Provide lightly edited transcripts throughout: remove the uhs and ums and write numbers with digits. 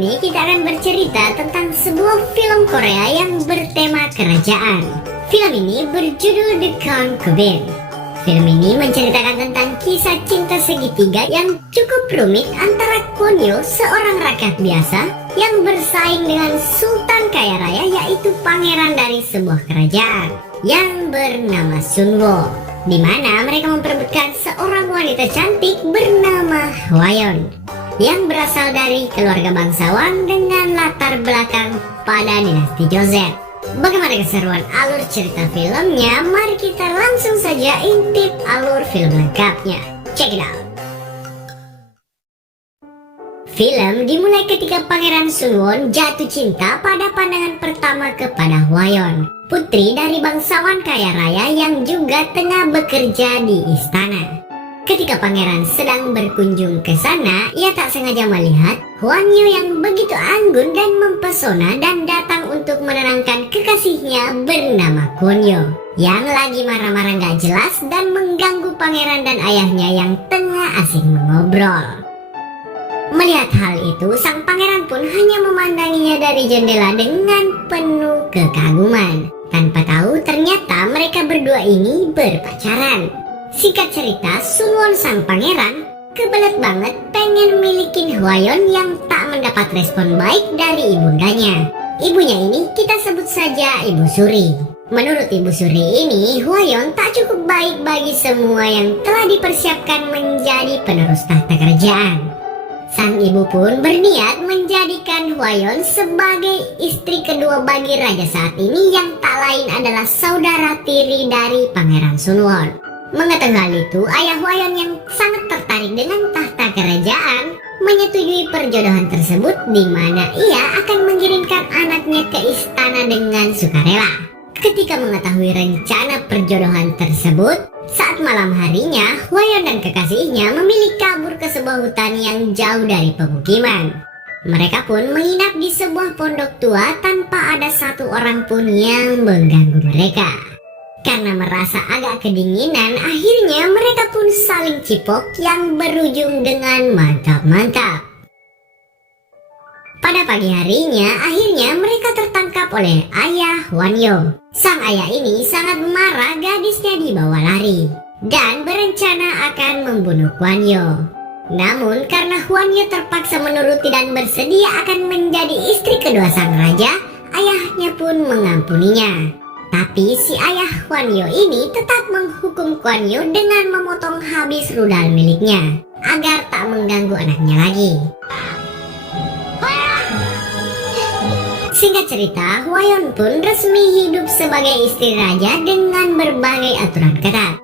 ini kita akan bercerita tentang sebuah film Korea yang bertema kerajaan. Film ini berjudul The Concubine. Film ini menceritakan tentang kisah cinta segitiga yang cukup rumit antara Kwon Yo, seorang rakyat biasa yang bersaing dengan sultan kaya raya, yaitu pangeran dari sebuah kerajaan yang bernama Sunwo, di mana mereka memperebutkan seorang wanita cantik bernama Hwayeon yang berasal dari keluarga bangsawan dengan latar belakang pada dinasti Joseon. Bagaimana keseruan alur cerita filmnya? Mari kita langsung saja intip alur film lengkapnya. Check it out. Film dimulai ketika Pangeran Sunwon jatuh cinta pada pandangan pertama kepada Hwayeon, putri dari bangsawan kaya raya yang juga tengah bekerja di istana. Ketika pangeran sedang berkunjung ke sana, ia tak sengaja melihat Hwan Yo yang begitu anggun dan mempesona dan datang untuk menenangkan kekasihnya bernama Kwon Yo yang lagi marah-marah gak jelas dan mengganggu pangeran dan ayahnya yang tengah asik mengobrol. Melihat hal itu, sang pangeran pun hanya memandanginya dari jendela dengan penuh kekaguman, tanpa tahu ternyata mereka berdua ini berpacaran. Singkat cerita, Sunwon sang pangeran kebelet banget pengen milikin Hwayeon yang tak mendapat respon baik dari ibundanya. Ibunya ini kita sebut saja Ibu Suri. Menurut Ibu Suri ini, Hwayeon tak cukup baik bagi semua yang telah dipersiapkan menjadi penerus tahta kerajaan. Sang ibu pun berniat menjadikan Hwayeon sebagai istri kedua bagi raja saat ini yang tak lain adalah saudara tiri dari Pangeran Sunwon. Mengetahui hal itu, ayah Hwayeon yang sangat tertarik dengan tahta kerajaan menyetujui perjodohan tersebut, di mana ia akan mengirimkan anaknya ke istana dengan sukarela. Ketika mengetahui rencana perjodohan tersebut, saat malam harinya Hwayeon dan kekasihnya memilih kabur ke sebuah hutan yang jauh dari pemukiman. Mereka pun menginap di sebuah pondok tua tanpa ada satu orang pun yang mengganggu mereka. Karena merasa agak kedinginan, akhirnya mereka pun saling cipok yang berujung dengan mantap-mantap. Pada pagi harinya, akhirnya mereka tertangkap oleh ayah Hwan Yo. Sang ayah ini sangat marah gadisnya dibawa lari dan berencana akan membunuh Kwon Yo. Namun karena Hwan Yo terpaksa menuruti dan bersedia akan menjadi istri kedua sang raja, ayahnya pun mengampuninya. Tapi si ayah Hwan Yo ini tetap menghukum Kwon Yo dengan memotong habis rudal miliknya agar tak mengganggu anaknya lagi. Singkat cerita, Hwayeon pun resmi hidup sebagai istri raja dengan berbagai aturan ketat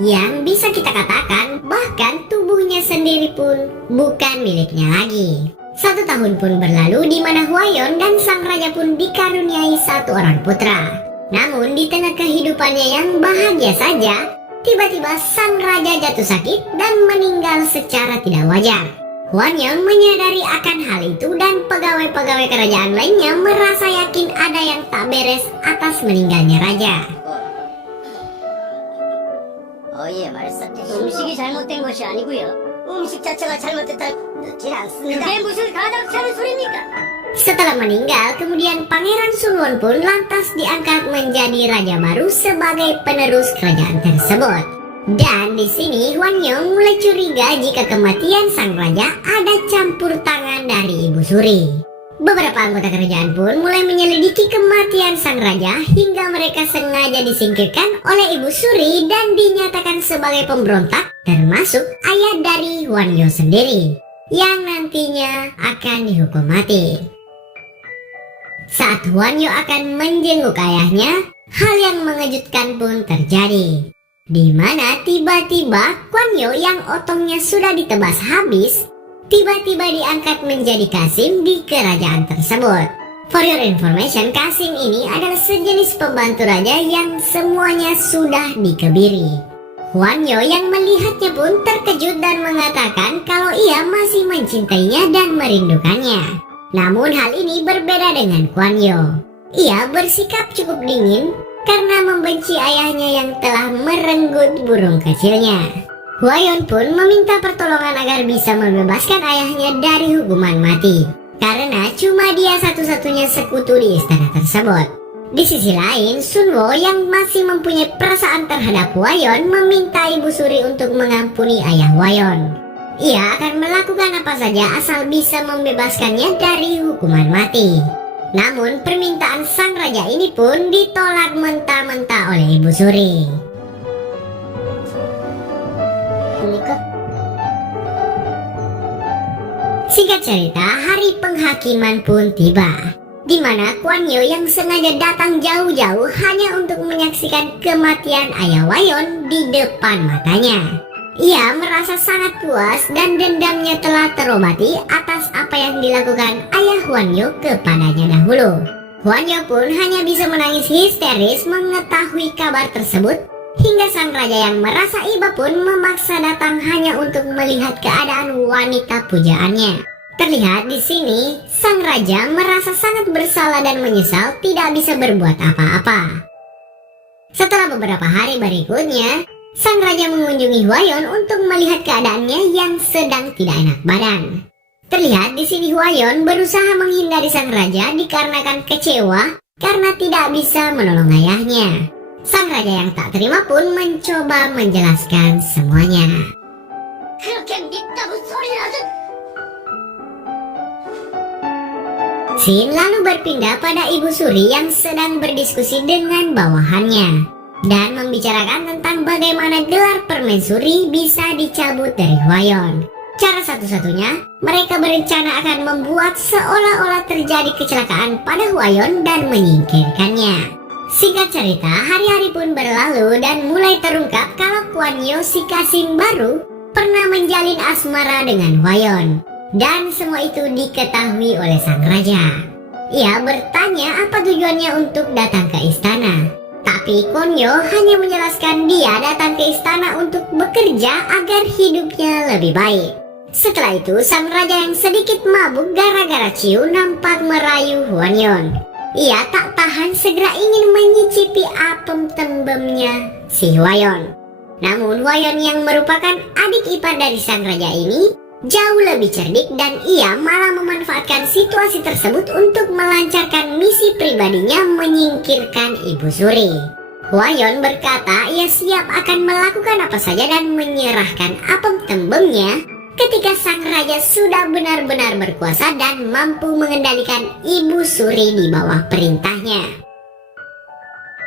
yang bisa kita katakan bahkan tubuhnya sendiri pun bukan miliknya lagi. 1 tahun pun berlalu di mana Hwayeon dan sang raja pun dikaruniai satu orang putra. Namun di tengah kehidupannya yang bahagia saja, tiba-tiba sang raja jatuh sakit dan meninggal secara tidak wajar. Hwayeon menyadari akan hal itu dan pegawai-pegawai kerajaan lainnya merasa yakin ada yang tak beres atas meninggalnya raja. 예, 말씀하셨죠. 음식이 잘못된 것이 아니고요. 음식 자체가 잘못됐다 늦진 않습니다. 그게 무슨 가닥 차는 소리입니까? Setelah meninggal, kemudian Pangeran Sunwon pun lantas diangkat menjadi raja baru sebagai penerus kerajaan tersebut. Dan di sini Hwan Yo mulai curiga jika kematian sang raja ada campur tangan dari Ibu Suri. Beberapa anggota kerajaan pun mulai menyelidiki kematian sang raja hingga mereka sengaja disingkirkan oleh Ibu Suri dan dinyatakan sebagai pemberontak, termasuk ayah dari Hwan Yo sendiri yang nantinya akan dihukum mati. Saat Hwan Yo akan menjenguk ayahnya, hal yang mengejutkan pun terjadi, di mana tiba-tiba Kwon Yo yang otongnya sudah ditebas habis tiba-tiba diangkat menjadi Kasim di kerajaan tersebut. For your information, Kasim ini adalah sejenis pembantu raja yang semuanya sudah dikebiri. Hwan Yo yang melihatnya pun terkejut dan mengatakan kalau ia masih mencintainya dan merindukannya. Namun hal ini berbeda dengan Kwon Yo. Ia bersikap cukup dingin karena membenci ayahnya yang telah merenggut burung kecilnya. Hwayeon pun meminta pertolongan agar bisa membebaskan ayahnya dari hukuman mati. karena cuma dia satu-satunya sekutu di istana tersebut. Di sisi lain, Sunwo yang masih mempunyai perasaan terhadap Hwayeon meminta Ibu Suri untuk mengampuni ayah Hwayeon. Ia akan melakukan apa saja asal bisa membebaskannya dari hukuman mati. Namun permintaan sang raja ini pun ditolak mentah-mentah oleh Ibu Suri. Singkat cerita, hari penghakiman pun tiba, di mana Kwon Yo yang sengaja datang jauh-jauh hanya untuk menyaksikan kematian ayah Hwayeon di depan matanya. Ia merasa sangat puas dan dendamnya telah terobati atas apa yang dilakukan ayah Hwan Yo kepadanya dahulu. Hwan Yo pun hanya bisa menangis histeris mengetahui kabar tersebut, hingga sang raja yang merasa iba pun memaksa datang hanya untuk melihat keadaan wanita pujaannya. Terlihat di sini, sang raja merasa sangat bersalah dan menyesal tidak bisa berbuat apa-apa. Setelah beberapa hari berikutnya, sang raja mengunjungi Hwayeon untuk melihat keadaannya yang sedang tidak enak badan. Terlihat di sini Hwayeon berusaha menghindari sang raja dikarenakan kecewa karena tidak bisa menolong ayahnya. Sang raja yang tak terima pun mencoba menjelaskan semuanya. Scene lalu berpindah pada Ibu Suri yang sedang berdiskusi dengan bawahannya dan membicarakan tentang bagaimana gelar permaisuri bisa dicabut dari Hwayeon. Cara satu-satunya, mereka berencana akan membuat seolah-olah terjadi kecelakaan pada Hwayeon dan menyingkirkannya. Singkat cerita, hari-hari pun berlalu dan mulai terungkap kalau Kwon Yo si Kasim baru pernah menjalin asmara dengan Hwayeon. Dan semua itu diketahui oleh sang raja. Ia bertanya apa tujuannya untuk datang ke istana. Tapi Kwon Yo hanya menjelaskan dia datang ke istana untuk bekerja agar hidupnya lebih baik. Setelah itu, sang raja yang sedikit mabuk gara-gara ciu nampak merayu Hwayeon. Ia tak tahan segera ingin menyicipi apem tembemnya si Hwayeon. Namun Hwayeon yang merupakan adik ipar dari sang raja ini jauh lebih cerdik dan ia malah memanfaatkan situasi tersebut untuk melancarkan misi pribadinya menyingkirkan Ibu Suri. Hwayeon berkata ia siap akan melakukan apa saja dan menyerahkan apem tembemnya ketika sang raja sudah benar-benar berkuasa dan mampu mengendalikan Ibu Suri di bawah perintahnya.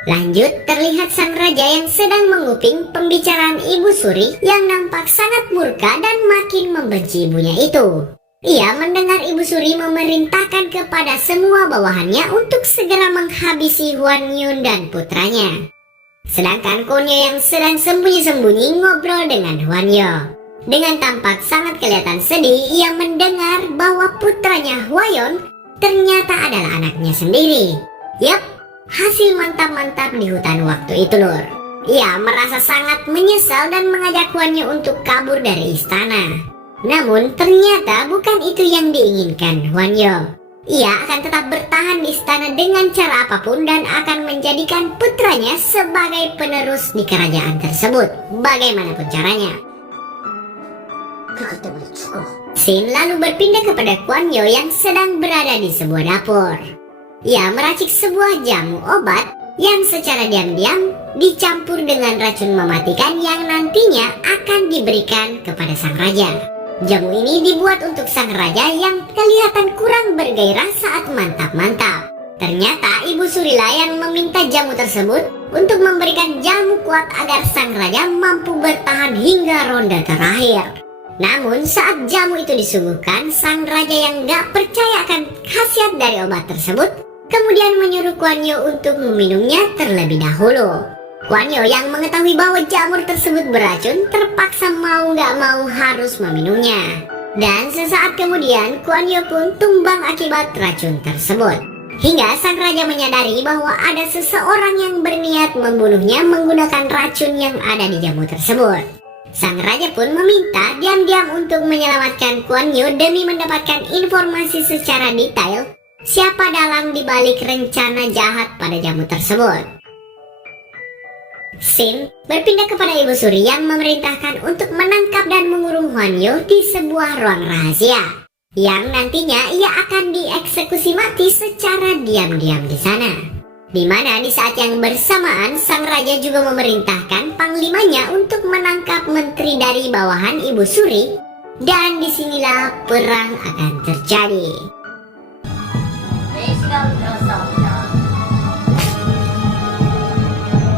Lanjut, terlihat sang raja yang sedang menguping pembicaraan Ibu Suri yang nampak sangat murka dan makin membenci ibunya itu. Ia mendengar Ibu Suri memerintahkan kepada semua bawahannya untuk segera menghabisi Hwan Yun dan putranya. Sedangkan Kwon Yo yang sedang sembunyi-sembunyi ngobrol dengan Hwan Yo. Dengan tampak sangat kelihatan sedih, ia mendengar bahwa putranya Hwayeon ternyata adalah anaknya sendiri. Yap, hasil mantap-mantap di hutan waktu itu, Lur. Ia merasa sangat menyesal dan mengajak Hwan Yo untuk kabur dari istana. Namun ternyata bukan itu yang diinginkan Hwan Yo. Ia akan tetap bertahan di istana dengan cara apapun dan akan menjadikan putranya sebagai penerus di kerajaan tersebut, bagaimanapun caranya. Scene lalu berpindah kepada Kwon Yo yang sedang berada di sebuah dapur. Ia meracik sebuah jamu obat yang secara diam-diam dicampur dengan racun mematikan yang nantinya akan diberikan kepada sang raja. Jamu ini dibuat untuk sang raja yang kelihatan kurang bergairah saat mantap-mantap. Ternyata Ibu Surila yang meminta jamu tersebut untuk memberikan jamu kuat agar sang raja mampu bertahan hingga ronde terakhir. Namun saat jamu itu disuguhkan, sang raja yang gak percaya akan khasiat dari obat tersebut kemudian menyuruh Kwon Yo untuk meminumnya terlebih dahulu. Kwon Yo yang mengetahui bahwa jamur tersebut beracun terpaksa mau gak mau harus meminumnya. Dan sesaat kemudian Kwon Yo pun tumbang akibat racun tersebut. Hingga sang raja menyadari bahwa ada seseorang yang berniat membunuhnya menggunakan racun yang ada di jamu tersebut. Sang raja pun meminta diam-diam untuk menyelamatkan Kwon Yo demi mendapatkan informasi secara detail siapa dalang dibalik rencana jahat pada jamu tersebut. Scene berpindah kepada Ibu Suri yang memerintahkan untuk menangkap dan mengurung Hwan Yo di sebuah ruang rahasia. yang nantinya ia akan dieksekusi mati secara diam-diam di sana. Di mana di saat yang bersamaan sang raja juga memerintahkan panglimanya untuk menangkap menteri dari bawahan Ibu Suri, dan disinilah perang akan terjadi.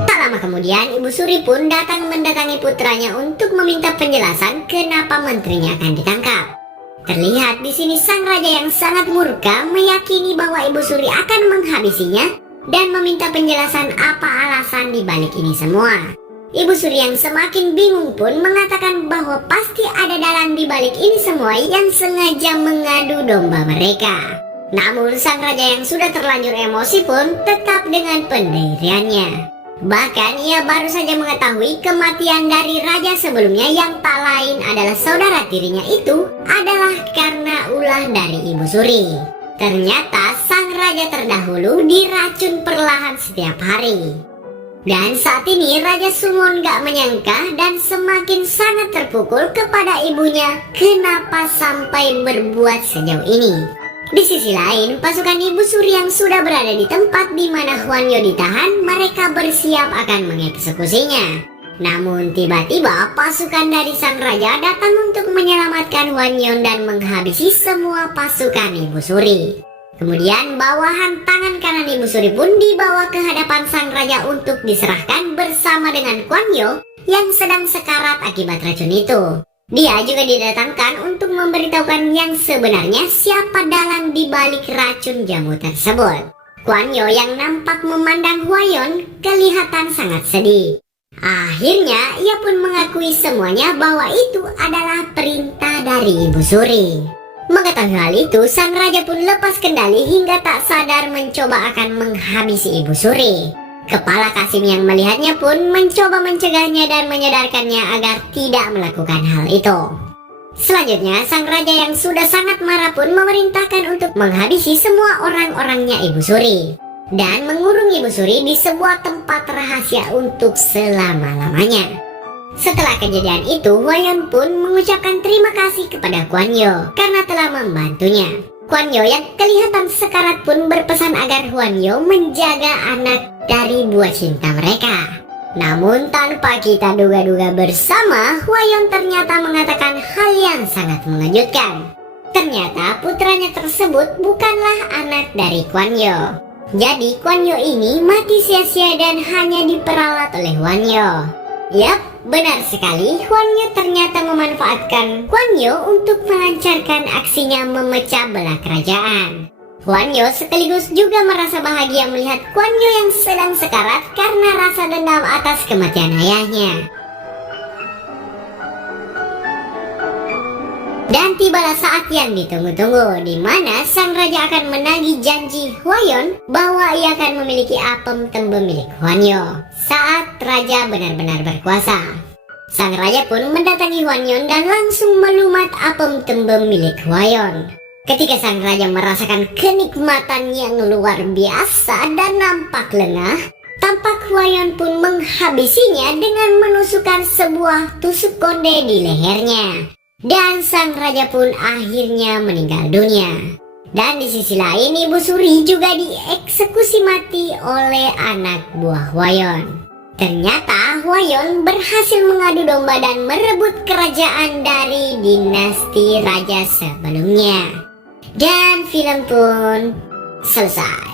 Tak lama kemudian Ibu Suri pun datang mendatangi putranya untuk meminta penjelasan kenapa menterinya akan ditangkap. Terlihat di sini sang raja yang sangat murka meyakini bahwa Ibu Suri akan menghabisinya dan meminta penjelasan apa alasan dibalik ini semua. Ibu Suri yang semakin bingung pun mengatakan bahwa pasti ada dalang dibalik ini semua yang sengaja mengadu domba mereka. Namun sang raja yang sudah terlanjur emosi pun tetap dengan pendiriannya. Bahkan ia baru saja mengetahui kematian dari raja sebelumnya yang tak lain adalah saudara tirinya itu adalah karena ulah dari Ibu Suri. Ternyata sang raja terdahulu diracun perlahan setiap hari. Dan saat ini Raja Sunwon gak menyangka dan semakin sangat terpukul kepada ibunya kenapa sampai berbuat sejauh ini. Di sisi lain, pasukan Ibu Suri yang sudah berada di tempat di mana Hwanyo ditahan, mereka bersiap akan mengeksekusinya. Namun tiba-tiba pasukan dari sang raja datang untuk menyelamatkan Hwanyo dan menghabisi semua pasukan Ibu Suri. Kemudian bawahan tangan kanan Ibu Suri pun dibawa ke hadapan sang raja untuk diserahkan bersama dengan Hwanyo yang sedang sekarat akibat racun itu. Dia juga didatangkan untuk memberitahukan yang sebenarnya siapa dalang dibalik racun jamu tersebut. Hwanyo yang nampak memandang Hwayon kelihatan sangat sedih. Akhirnya ia pun mengakui semuanya bahwa itu adalah perintah dari Ibu Suri. Mengetahui hal itu, sang raja pun lepas kendali hingga tak sadar mencoba akan menghabisi Ibu Suri. Kepala Kasim yang melihatnya pun mencoba mencegahnya dan menyadarkannya agar tidak melakukan hal itu. Selanjutnya, sang raja yang sudah sangat marah pun memerintahkan untuk menghabisi semua orang-orangnya Ibu Suri dan mengurung Ibu Suri di sebuah tempat rahasia untuk selama-lamanya. Setelah kejadian itu, Hwayon pun mengucapkan terima kasih kepada Hwanyo karena telah membantunya. Hwanyo yang kelihatan sekarat pun berpesan agar Hwanyo menjaga anak dari buah cinta mereka. Namun tanpa kita duga-duga bersama, Hwayon ternyata mengatakan hal yang sangat mengejutkan. Ternyata putranya tersebut bukanlah anak dari Hwanyo. Jadi Hwanyo ini mati sia-sia dan hanya diperalat oleh Hwanyo. Yap, benar sekali, Hwanyo ternyata memanfaatkan Hwanyo untuk melancarkan aksinya memecah belah kerajaan. Hwanyo sekaligus juga merasa bahagia melihat Hwanyo yang sedang sekarat karena rasa dendam atas kematian ayahnya. Dan tibalah saat yang ditunggu-tunggu, di mana sang raja akan menagih janji Hwayon bahwa ia akan memiliki apem tembe milik Hwanyo saat raja benar-benar berkuasa. Sang raja pun mendatangi Hwanyo dan langsung melumat apem tembe milik Hwayon. Ketika sang raja merasakan kenikmatan yang luar biasa dan nampak lengah, tampak Hwayon pun menghabisinya dengan menusukkan sebuah tusuk konde di lehernya. Dan sang raja pun akhirnya meninggal dunia. Dan di sisi lain, Ibu Suri juga dieksekusi mati oleh anak buah Hwayon. Ternyata Hwayon berhasil mengadu domba dan merebut kerajaan dari dinasti raja sebelumnya. Dan film pun selesai.